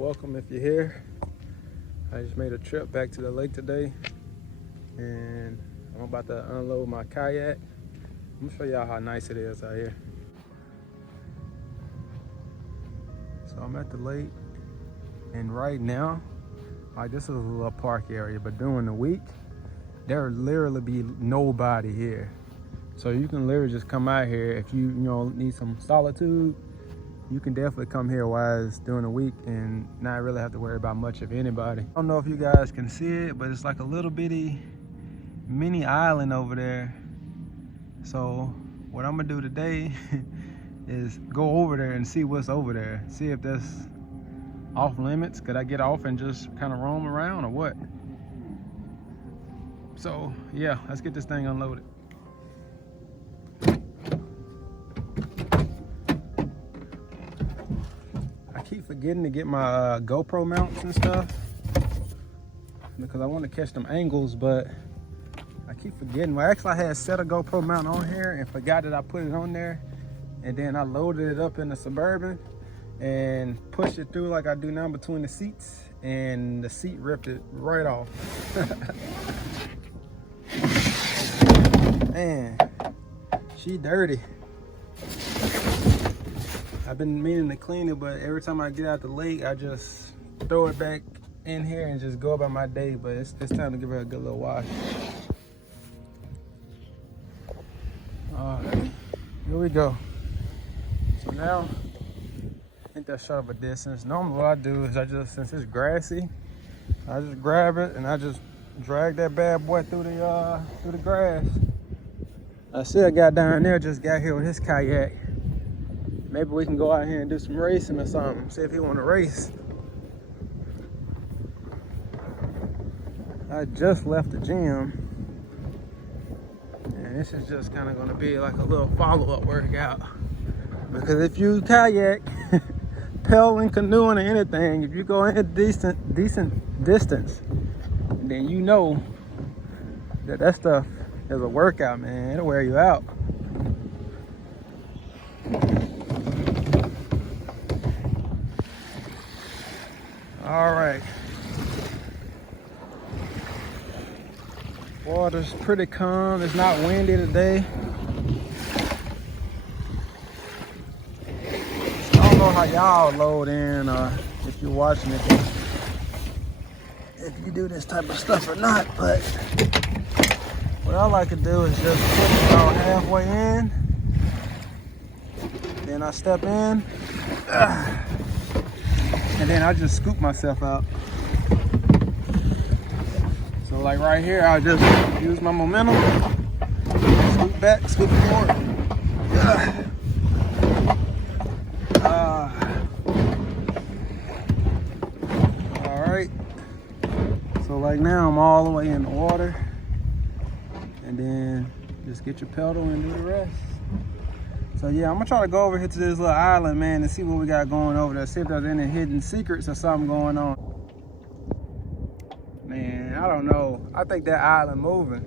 welcome if you're here. I just made a trip back to the lake today and I'm about to unload my kayak. I'm gonna show y'all how nice it is out here. So I'm at the lake and right now, like this is a little park area, but during the week, there literally be nobody here. So you can literally just come out here if you need some solitude. You can definitely come here while it's during the week and not really have to worry about much of anybody. I don't know if you guys can see it, but it's like a little bitty mini island over there. So what I'm gonna do today is go over there and see what's over there. See if that's off limits. Could I get off and just kind of roam around or what? So yeah, let's get this thing unloaded. I keep forgetting to get my GoPro mounts and stuff because I want to catch them angles, but I keep forgetting. Well, actually I had set a GoPro mount on here and forgot that I put it on there, and then I loaded it up in the Suburban and pushed it through like I do now between the seats, and the seat ripped it right off. Man, she dirty. I've been meaning to clean it, but every time I get out the lake, I just throw it back in here and just go about my day. But it's time to give her a good little wash. All right, here we go. So now, I think that's short of a distance. Normally what I do is since it's grassy, I just grab it and I just drag that bad boy through the grass. I see a guy down there just got here with his kayak. Maybe we can go out here and do some racing or something. See if he want to race. I just left the gym, and this is just kind of going to be like a little follow-up workout. Because if you kayak, paddling, canoeing, or anything, if you go in a decent distance, then you know that stuff is a workout, man. It'll wear you out. All right. Water's pretty calm. It's not windy today. I don't know how y'all load in, if you're watching it, if you do this type of stuff or not, but what I like to do is just put it about halfway in, then I step in, and then I just scoop myself out. So like right here, I'll just use my momentum, scoop back, scoop forward. All right. So like now I'm all the way in the water, and then just get your pedal and do the rest. So yeah, I'm gonna try to go over here to this little island, man, and see what we got going over there. See if there's any hidden secrets or something going on. Man, I don't know. I think that island moving.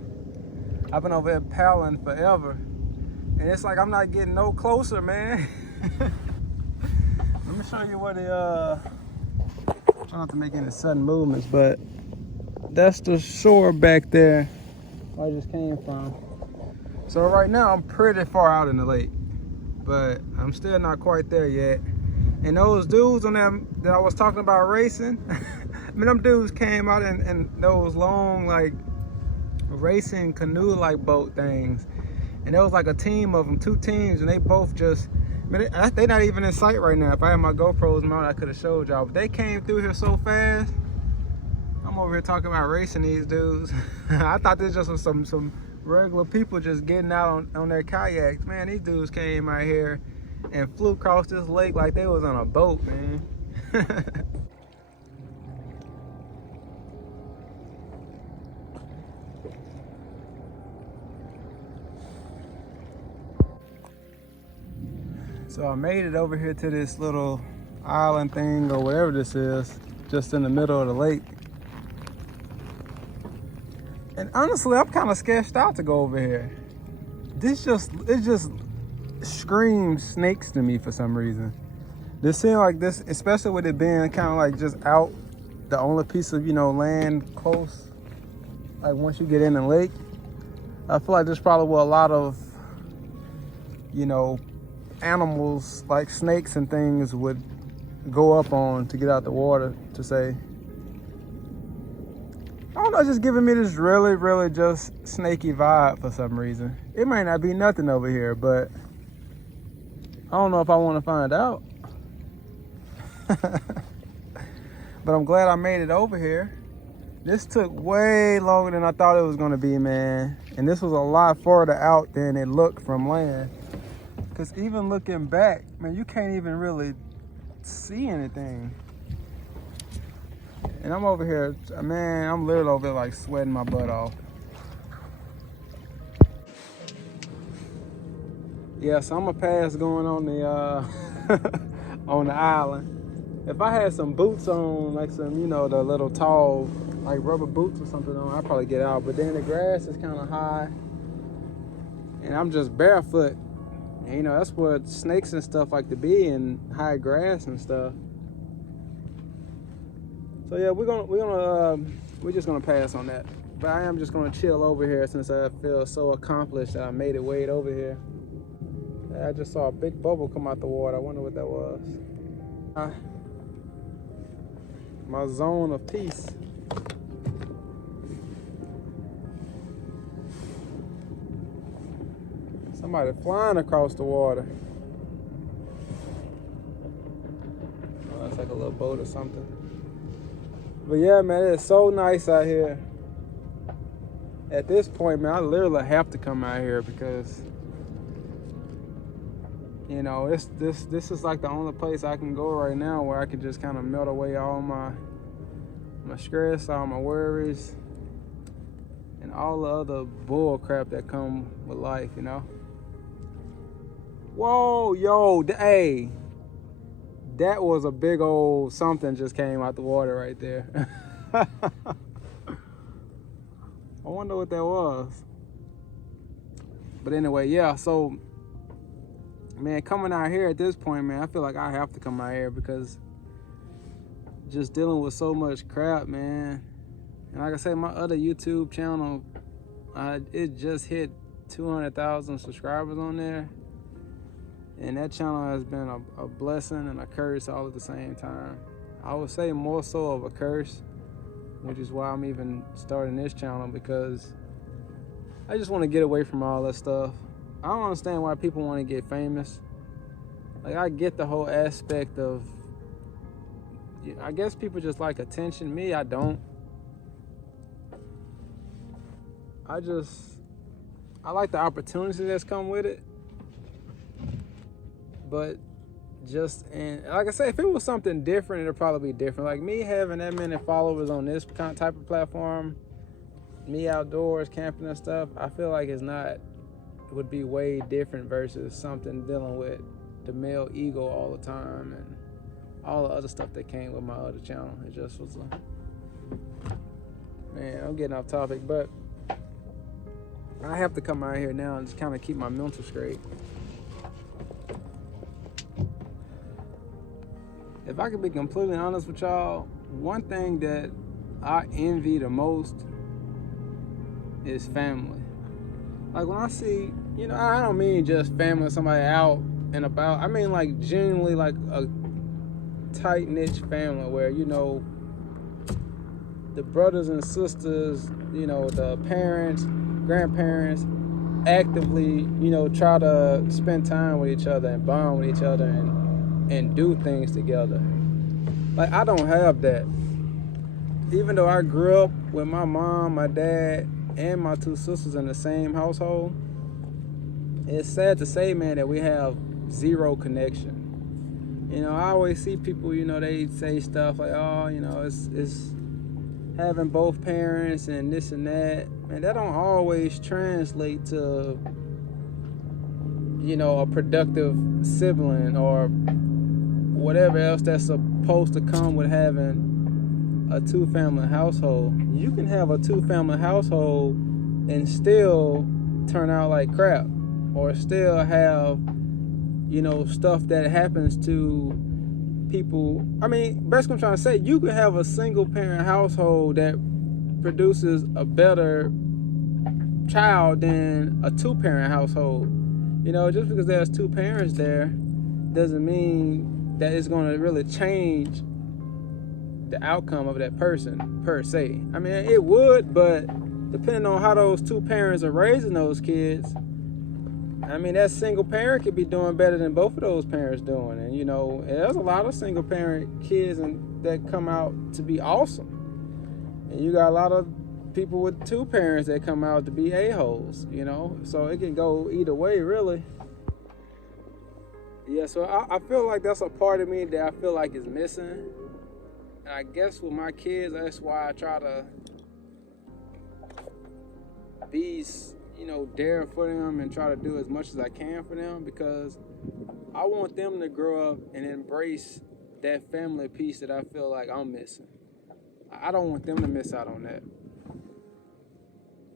I've been over here paddling forever, and it's like I'm not getting no closer, man. Let me show you where try not to make any sudden movements, but that's the shore back there where I just came from. So right now I'm pretty far out in the lake, but I'm still not quite there yet. And those dudes on them that I was talking about racing, I mean, them dudes came out in those long, like, racing canoe-like boat things. And there was like a team of them, 2 teams, and they both just, I mean, they're not even in sight right now. If I had my GoPros mount, I could have showed y'all. But they came through here so fast. I'm over here talking about racing these dudes. I thought this just was some regular people just getting out on their kayaks. Man, these dudes came out here and flew across this lake like they was on a boat, man. So I made it over here to this little island thing or whatever this is, just in the middle of the lake. And honestly, I'm kind of sketched out to go over here. It just screams snakes to me for some reason. This seemed like this, especially with it being kind of like just out, the only piece of, land close, like once you get in the lake, I feel like there's probably where a lot of, animals like snakes and things would go up on to get out the water, to say. I don't know, it's just giving me this really, really just snaky vibe for some reason. It might not be nothing over here, but I don't know if I want to find out. But I'm glad I made it over here. This took way longer than I thought it was gonna be, man. And this was a lot further out than it looked from land. Cause even looking back, man, you can't even really see anything. And I'm over here, man, I'm literally over here like sweating my butt off. Yeah, so I'm gonna pass going on the on the island. If I had some boots on, like some, the little tall, like rubber boots or something on, I'd probably get out. But then the grass is kind of high, and I'm just barefoot. And, that's what snakes and stuff like to be, in high grass and stuff. So yeah, we're just gonna pass on that. But I am just gonna chill over here since I feel so accomplished that I made it wade over here. I just saw a big bubble come out the water. I wonder what that was. My zone of peace. Somebody flying across the water. Oh, that's like a little boat or something. But yeah, man, it's so nice out here. At this point, man, I literally have to come out here because, this is like the only place I can go right now where I can just kind of melt away all my stress, all my worries, and all the other bull crap that come with life, Whoa, yo, hey, that was a big old something just came out the water right there. I wonder what that was. But anyway, yeah, so, man, coming out here at this point, man, I feel like I have to come out here because just dealing with so much crap, man. And like I said, my other YouTube channel, it just hit 200,000 subscribers on there. And that channel has been a blessing and a curse all at the same time. I would say more so of a curse, which is why I'm even starting this channel, because I just want to get away from all that stuff. I don't understand why people want to get famous. Like, I get the whole aspect of, I guess people just like attention. Me, I don't. I like the opportunity that's come with it. But and like I say, if it was something different, it'd probably be different. Like me having that many followers on this type of platform, me outdoors camping and stuff, I feel like it would be way different versus something dealing with the male ego all the time and all the other stuff that came with my other channel. It just was man, I'm getting off topic, but I have to come out here now and just kind of keep my mental straight. If I could be completely honest with y'all, one thing that I envy the most is family. Like when I see, I don't mean just family, somebody out and about. I mean like genuinely like a tight-knit family where, the brothers and sisters, the parents, grandparents actively, try to spend time with each other and bond with each other and do things together. Like, I don't have that. Even though I grew up with my mom, my dad, and my two sisters in the same household, it's sad to say, man, that we have zero connection. I always see people, they say stuff like, oh, it's having both parents and this and that. And that don't always translate to, a productive sibling or whatever else that's supposed to come with having a two-family household. You can have a two-family household and still turn out like crap, or still have, stuff that happens to people, I mean, basically I'm trying to say, you could have a single parent household that produces a better child than a two-parent household. You know, just because there's two parents there doesn't mean that it's going to really change the outcome of that person per se. I mean, it would, but depending on how those two parents are raising those kids, I mean, that single parent could be doing better than both of those parents doing. And, you know, there's a lot of single parent kids that come out to be awesome. And you got a lot of people with two parents that come out to be a-holes, you know? So it can go either way, really. Yeah, so I feel like that's a part of me that I feel like is missing. And I guess with my kids, that's why I try to be, you know, there for them and try to do as much as I can for them, because I want them to grow up and embrace that family piece that I feel like I'm missing. I don't want them to miss out on that.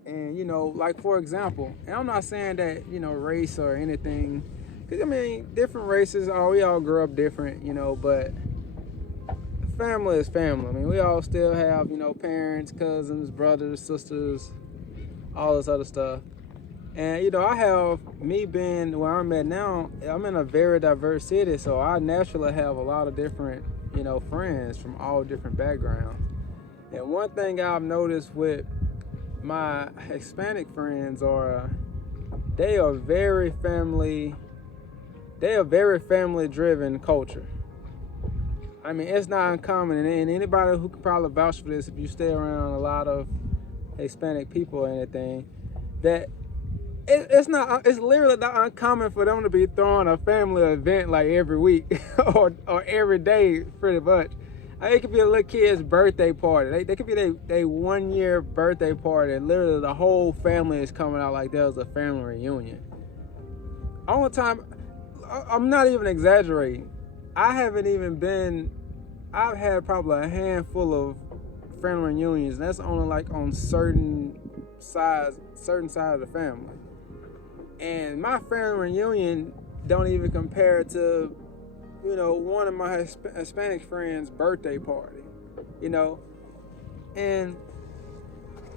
And, you know, like, for example, and I'm not saying that, you know, race or anything, because, I mean, different races, we all grow up different, you know, but family is family. I mean, we all still have, you know, parents, cousins, brothers, sisters, all this other stuff. And, you know, I have, me being where I'm at now, I'm in a very diverse city, so I naturally have a lot of different, you know, friends from all different backgrounds. And one thing I've noticed with my Hispanic friends they are very family driven culture. I mean, it's not uncommon, and anybody who could probably vouch for this, if you stay around a lot of Hispanic people or anything, that it's literally not uncommon for them to be throwing a family event like every week or every day, pretty much. I mean, it could be a little kid's birthday party. They could be their 1 year birthday party, and literally the whole family is coming out like there was a family reunion. All the time, I'm not even exaggerating. I've had probably a handful of family reunions, and that's only like on certain side of the family. And my family reunion don't even compare to, you know, one of my Hispanic friends' birthday party, you know. And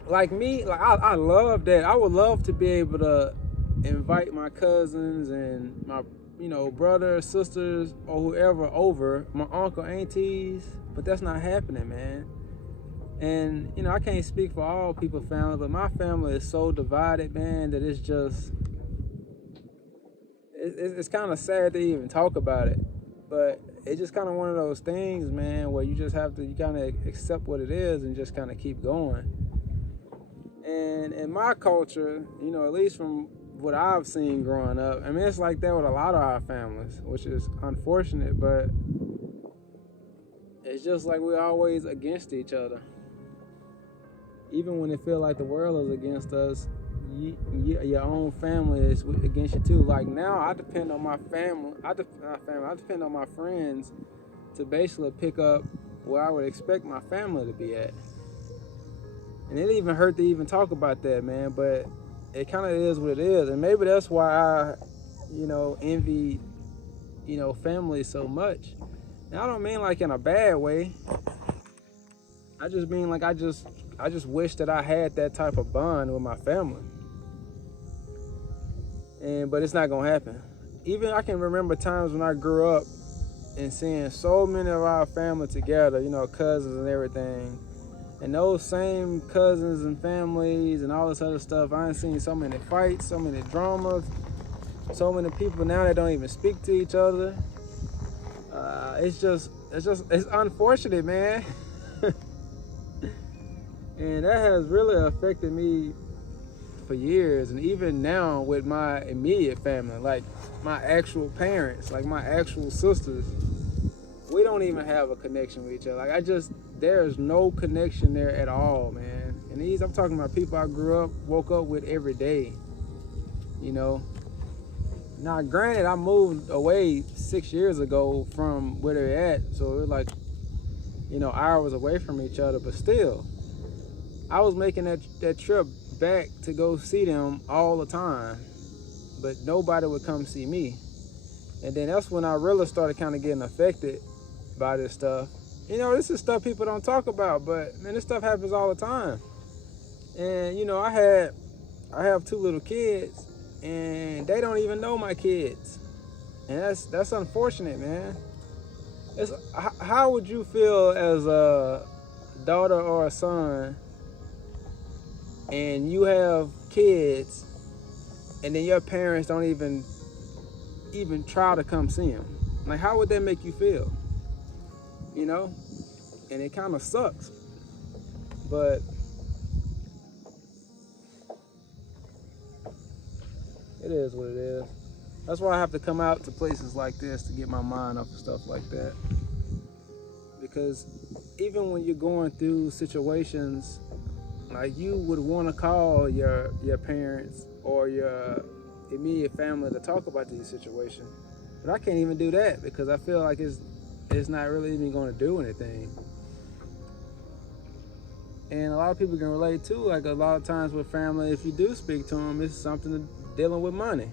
like me, like I love that. I would love to be able to invite my cousins and my, you know, brothers, sisters, or whoever over, my uncle, aunties, but that's not happening, man. And, you know, I can't speak for all people's family, but my family is so divided, man, that it's just, it's kind of sad to even talk about it. But it's just kind of one of those things, man, where you just have to, you kind of accept what it is and just kind of keep going. And in my culture, you know, at least from what I've seen growing up, I mean, it's like that with a lot of our families, which is unfortunate, but it's just like we're always against each other. Even when it feels like the world is against us, your own family is against you too. Like now, I depend on my family. I depend on my friends to basically pick up where I would expect my family to be at. And it even hurt to even talk about that, man. But it kind of is what it is, and maybe that's why I, you know, envy, you know, family so much. And I don't mean like in a bad way. I just mean like I just wish that I had that type of bond with my family. But it's not gonna happen. Even I can remember times when I grew up and seeing so many of our family together, you know, cousins and everything. And those same cousins and families and all this other stuff, I ain't seen so many fights, so many dramas, so many people now that don't even speak to each other. It's unfortunate, man. And that has really affected me for years. And even now with my immediate family, like my actual parents, like my actual sisters, we don't even have a connection with each other. Like there's no connection there at all, man. And I'm talking about people I woke up with every day, you know. Now, granted, I moved away 6 years ago from where they're at, so it was like, you know, hours away from each other, but still, I was making that trip back to go see them all the time, but nobody would come see me. And then that's when I really started kind of getting affected by this stuff. You know, this is stuff people don't talk about, but man, this stuff happens all the time. And you know, I have 2 little kids, and they don't even know my kids, and that's unfortunate, man. It's, how would you feel as a daughter or a son, and you have kids, and then your parents don't even try to come see them? Like, how would that make you feel? You know, and it kind of sucks, but it is what it is. That's why I have to come out to places like this to get my mind off of stuff like that. Because even when you're going through situations, like, you would want to call your parents or your immediate family to talk about these situations, but I can't even do that because I feel like it's not really even going to do anything. And a lot of people can relate too. Like, a lot of times with family, if you do speak to them, it's something dealing with money.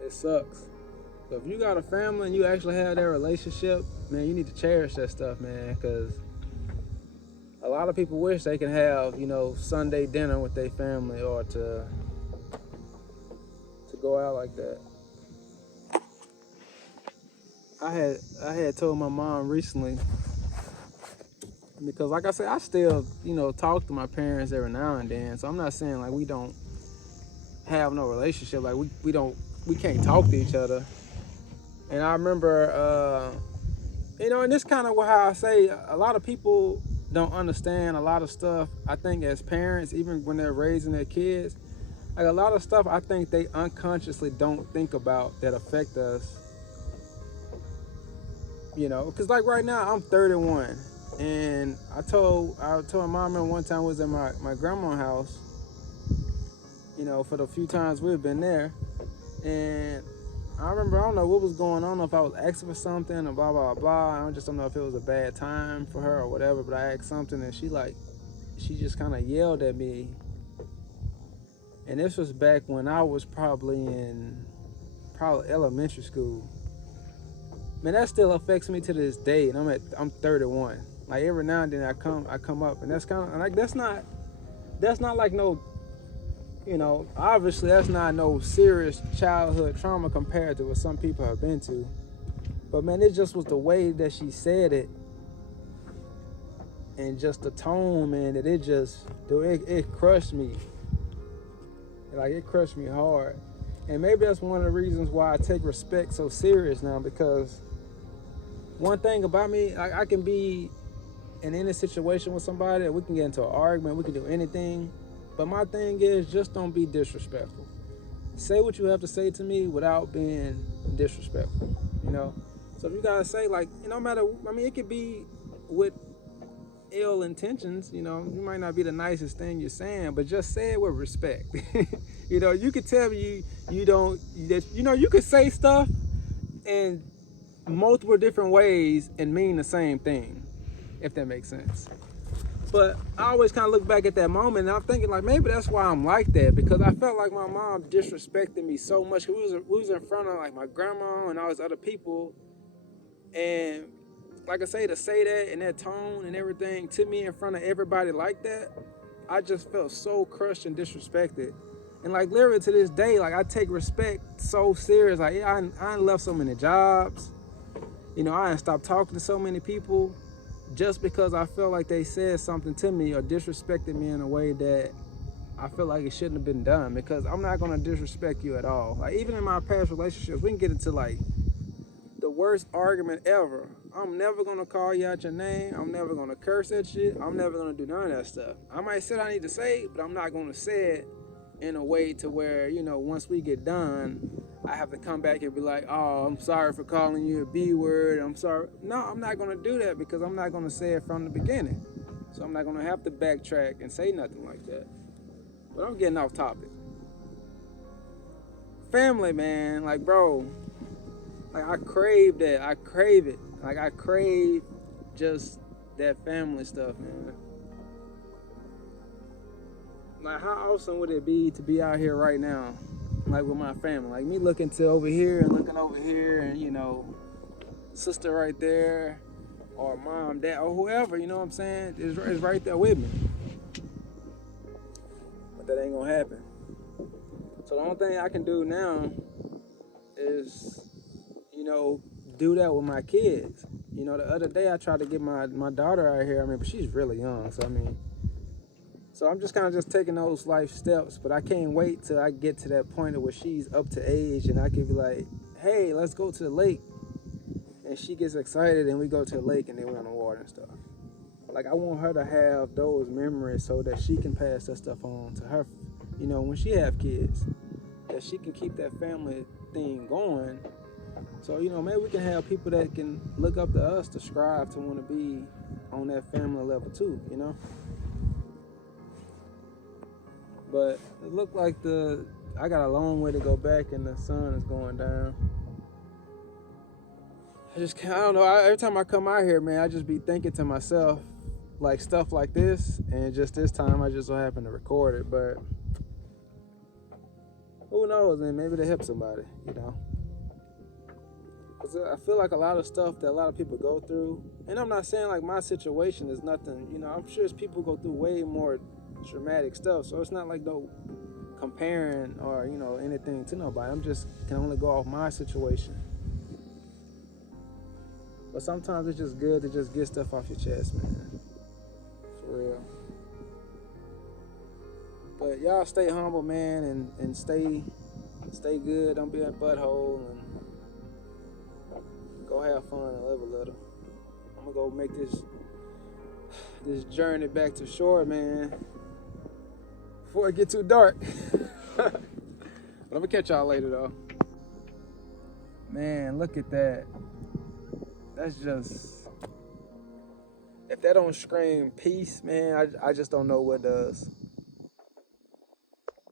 It sucks. So if you got a family and you actually have that relationship, man, you need to cherish that stuff, man, because a lot of people wish they can have, you know, Sunday dinner with their family, or to go out like that. I had told my mom recently, because like I said, I still, you know, talk to my parents every now and then. So I'm not saying like we don't have no relationship, like we can't talk to each other. And I remember, you know, and this kind of how I say a lot of people don't understand a lot of stuff. I think as parents, even when they're raising their kids, like, a lot of stuff I think they unconsciously don't think about that affect us. You know, because like right now I'm 31, and I told my mom, remember one time I was at my grandma's house, you know, for the few times we've been there, and I remember, I don't know what was going on, I don't know if I was asking for something or blah blah blah, I just don't know if it was a bad time for her or whatever, but I asked something and she just kind of yelled at me. And this was back when I was probably in elementary school. Man, that still affects me to this day, and I'm 31. Like, every now and then I come up, and that's kind of like, that's not like no, you know, obviously that's not no serious childhood trauma compared to what some people have been to. But man, it just was the way that she said it, and just the tone, man, that it crushed me. Like, it crushed me hard. And maybe that's one of the reasons why I take respect so serious now, because one thing about me, I can be in any situation with somebody, we can get into an argument, we can do anything, but my thing is, just don't be disrespectful. Say what you have to say to me without being disrespectful, you know? So if you gotta say, like, no matter, I mean, it could be with ill intentions, you know, you might not be the nicest thing you're saying, but just say it with respect. You know, you could tell me you don't, you know, you could say stuff in multiple different ways and mean the same thing, if that makes sense. But I always kind of look back at that moment, and I'm thinking, like, maybe that's why I'm like that, because I felt like my mom disrespected me so much. We was in front of, like, my grandma and all these other people, and like I say, to say that in that tone and everything to me in front of everybody like that, I just felt so crushed and disrespected. And like, literally to this day, like, I take respect so serious. Like, I left so many jobs. You know, I stopped talking to so many people just because I felt like they said something to me or disrespected me in a way that I feel like it shouldn't have been done. Because I'm not going to disrespect you at all. Like, even in my past relationships, we can get into, like, the worst argument ever. I'm never gonna call you out your name. I'm never gonna curse at you. I'm never gonna do none of that stuff. I might say what I need to say, but I'm not gonna say it in a way to where, you know, once we get done, I have to come back and be like, oh, I'm sorry for calling you a B word. I'm sorry. No, I'm not gonna do that, because I'm not gonna say it from the beginning. So I'm not gonna have to backtrack and say nothing like that. But I'm getting off topic. Family, man, like, bro, like, I crave that. I crave it. Like, I crave just that family stuff, man. Like, how awesome would it be to be out here right now, like with my family? Like me looking to over here and looking over here, and you know, sister right there, or mom, dad, or whoever, you know what I'm saying, is right there with me. But that ain't gonna happen. So the only thing I can do now is, you know, do that with my kids. You know, the other day I tried to get my daughter out here. I mean, but she's really young, so I mean, so I'm just kind of just taking those life steps. But I can't wait till I get to that point where she's up to age and I can be like, hey, let's go to the lake. And she gets excited and we go to the lake and then we're on the water and stuff. Like, I want her to have those memories so that she can pass that stuff on to her, you know, when she have kids, that she can keep that family thing going. So, you know, maybe we can have people that can look up to us to strive to want to be on that family level too, you know. But it looked like I got a long way to go back and the sun is going down. I don't know, every time I come out here, man, I just be thinking to myself, like, stuff like this, and just this time I just so happen to record it, but who knows, man, maybe to help somebody, you know. Because I feel like a lot of stuff that a lot of people go through, and I'm not saying like my situation is nothing, you know, I'm sure people go through way more traumatic stuff, so it's not like no comparing or, you know, anything to nobody. I'm just can only go off my situation. But sometimes it's just good to just get stuff off your chest, man. For real. But y'all stay humble, man, and stay good. Don't be a butthole, and go have fun and live a little. I'm gonna go make this journey back to shore, man, before it get too dark. But I'm gonna catch y'all later, though. Man, look at that. That's just, if that don't scream peace, man, I just don't know what does.